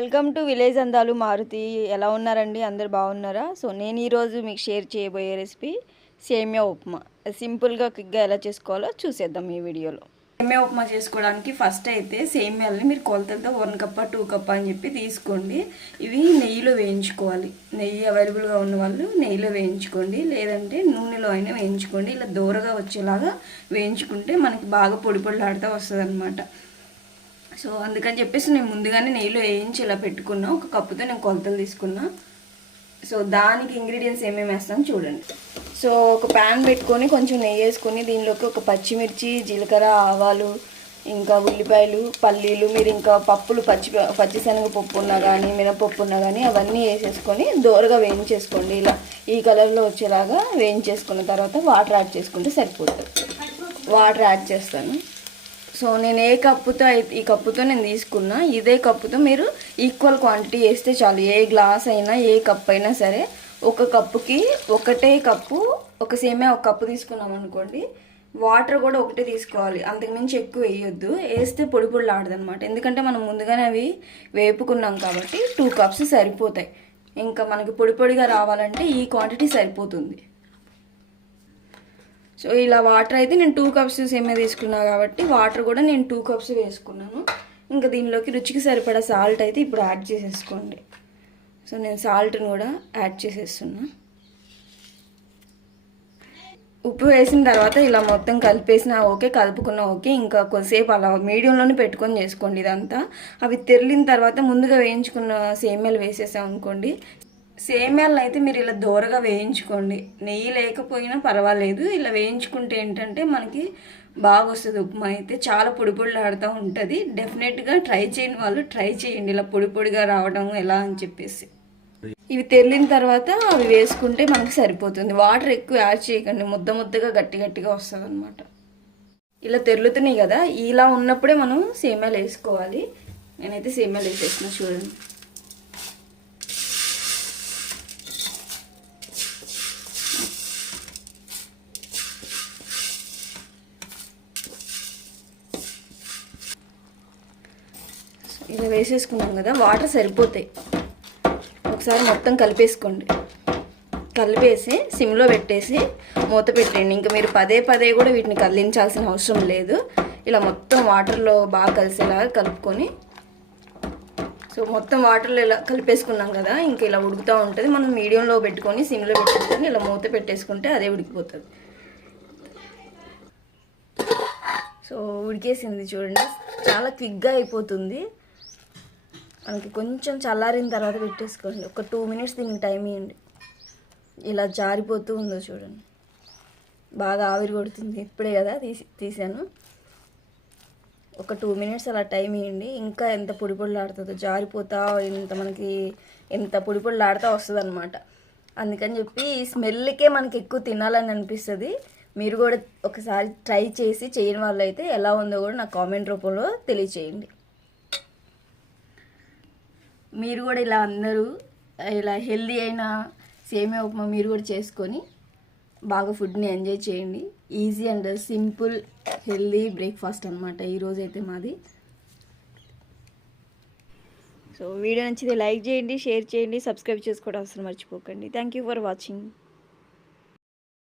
Welcome to village అందాలు మారుతి. ఎలా ఉన్నారండి? అందరు బాగున్నారా? సో నేను ఈరోజు మీకు షేర్ చేయబోయే రెసిపీ సేమియా ఉప్మా. సింపుల్గా క్విక్గా ఎలా చేసుకోవాలో చూసేద్దాం ఈ వీడియోలో. సేమియా ఉప్మా చేసుకోవడానికి ఫస్ట్ అయితే సేమియాలని మీరు కొలతలతో 1 కప్ 2 కప్ అని చెప్పి తీసుకోండి. ఇవి నెయ్యిలో వేయించుకోవాలి. నెయ్యి అవైలబుల్గా ఉన్న వాళ్ళు నెయ్యిలో వేయించుకోండి, లేదంటే నూనెలో అయినా వేయించుకోండి. ఇలా దూరగా వచ్చేలాగా వేయించుకుంటే మనకి బాగా పొడి పొడిలాడుతూ వస్తుంది అనమాట. సో అందుకని చెప్పేసి నేను ముందుగానే నెయ్యిలో వేయించి ఇలా పెట్టుకున్నా. ఒక కప్పుతో నేను కొలతలు తీసుకున్నా. సో దానికి ఇంగ్రీడియంట్స్ ఏమేమి వేస్తాను చూడండి. సో ఒక ప్యాన్ పెట్టుకొని కొంచెం నెయ్యి వేసుకొని దీనిలోకి ఒక పచ్చిమిర్చి, జీలకర్ర, ఆవాలు, ఇంకా ఉల్లిపాయలు, పల్లీలు, మీరు ఇంకా పప్పులు పచ్చిశనగ పప్పు ఉన్నా కానీ మినపప్పు ఉన్నా కానీ అవన్నీ వేసేసుకొని దోరగా వేయించేసుకోండి. ఇలా ఈ కలర్లో వచ్చేలాగా వేయించేసుకున్న తర్వాత వాటర్ యాడ్ చేసుకుంటే సరిపోతుంది. వాటర్ యాడ్ చేస్తాను. సో నేను ఏ కప్పుతో ఈ కప్పుతో నేను తీసుకున్నా, ఇదే కప్పుతో మీరు ఈక్వల్ క్వాంటిటీ వేస్తే చాలు. ఏ గ్లాస్ అయినా ఏ కప్ అయినా సరే ఒక కప్పుకి ఒకటే కప్పు. ఒక సేమియా ఒక కప్పు తీసుకున్నాం అనుకోండి, వాటర్ కూడా ఒకటే తీసుకోవాలి. అంతకుమించి ఎక్కువ వేయొద్దు. వేస్తే పొడి పొడిలు ఆడదనమాట. ఎందుకంటే మనం ముందుగానే అవి వేపుకున్నాం కాబట్టి 2 కప్స్ సరిపోతాయి. ఇంకా మనకి పొడి పొడిగా రావాలంటే ఈ క్వాంటిటీ సరిపోతుంది. సో ఇలా వాటర్ అయితే నేను 2 కప్స్ సేమియా తీసుకున్నాను కాబట్టి వాటర్ కూడా నేను 2 కప్స్ వేసుకున్నాను. ఇంకా దీనిలోకి రుచికి సరిపడా సాల్ట్ అయితే ఇప్పుడు యాడ్ చేసేసుకోండి. సో నేను సాల్ట్ని కూడా యాడ్ చేసేస్తున్నా. ఉప్పు వేసిన తర్వాత ఇలా మొత్తం కలిపేసినా ఓకే, కలుపుకున్నా ఓకే. ఇంకా కొద్దిసేపు అలా మీడియంలోనే పెట్టుకొని చేసుకోండి ఇదంతా. అవి తెరిలిన తర్వాత ముందుగా వేయించుకున్న సేమియాలు వేసేసాం అనుకోండి, సేమియాలను అయితే మీరు ఇలా దోరగా వేయించుకోండి. నెయ్యి లేకపోయినా పర్వాలేదు, ఇలా వేయించుకుంటే ఏంటంటే మనకి బాగా వస్తుంది. ఉప్మా అయితే చాలా పొడి పొడిలాడుతూ ఉంటుంది. డెఫినెట్గా ట్రై చేయని వాళ్ళు ట్రై చేయండి, ఇలా పొడి పొడిగా రావడం ఎలా అని చెప్పేసి. ఇవి తెరిలిన తర్వాత అవి వేసుకుంటే మనకు సరిపోతుంది. వాటర్ ఎక్కువ యాడ్ చేయకండి, ముద్ద ముద్దగా గట్టి గట్టిగా వస్తుంది అనమాట. ఇలా తెరులుతున్నాయి కదా, ఇలా ఉన్నప్పుడే మనం సేమియాలు వేసుకోవాలి. నేనైతే సేమియాలు వేసేసిన చూడండి. ఇలా వేసేసుకున్నాం కదా, వాటర్ సరిపోతాయి. ఒకసారి మొత్తం కలిపేసుకోండి. కలిపేసి సిమ్లో పెట్టేసి మూత పెట్టండి. ఇంకా మీరు పదే పదే కూడా వీటిని కదిలించాల్సిన అవసరం లేదు. ఇలా మొత్తం వాటర్లో బాగా కలిసేలాగా కలుపుకొని, సో మొత్తం వాటర్లో ఇలా కలిపేసుకున్నాం కదా, ఇంకా ఇలా ఉడుకుతూ ఉంటుంది. మనం మీడియంలో పెట్టుకొని సిమ్లో పెట్టుకొని ఇలా మూత పెట్టేసుకుంటే అదే ఉడికిపోతుంది. సో ఉడికేసింది చూడండి, చాలా క్విక్గా అయిపోతుంది. మనకి కొంచెం చల్లారిన తర్వాత పెట్టేసుకోండి. ఒక 2 మినిట్స్ దీనికి టైం ఇవ్వండి. ఇలా జారిపోతూ ఉందో చూడండి, బాగా ఆవిరి కొడుతుంది. ఇప్పుడే కదా తీసాను. ఒక 2 మినిట్స్ అలా టైం ఇవ్వండి. ఇంకా ఎంత పొడి పొడిలాడుతుందో, జారిపోతా ఎంత పొడి పొడిలాడుతూ వస్తుంది అనమాట. అందుకని చెప్పి ఈ స్మెల్కే మనకి ఎక్కువ తినాలని అనిపిస్తుంది. మీరు కూడా ఒకసారి ట్రై చేసి చేయని వాళ్ళు అయితే ఎలా ఉందో కూడా నాకు కామెంట్ రూపంలో తెలియచేయండి. మీరు కూడా ఇలా అందరూ ఇలా హెల్దీ అయిన సేమియా ఉప్మా మీరు కూడా చేసుకొని బాగా ఫుడ్ని ఎంజాయ్ చేయండి. Easy and simple healthy breakfast అనమాట ఈరోజు అయితే మాది. సో వీడియో నచ్చితే లైక్ చేయండి, షేర్ చేయండి, సబ్స్క్రైబ్ చేసుకోవడం అసలు మర్చిపోకండి. Thank you for watching.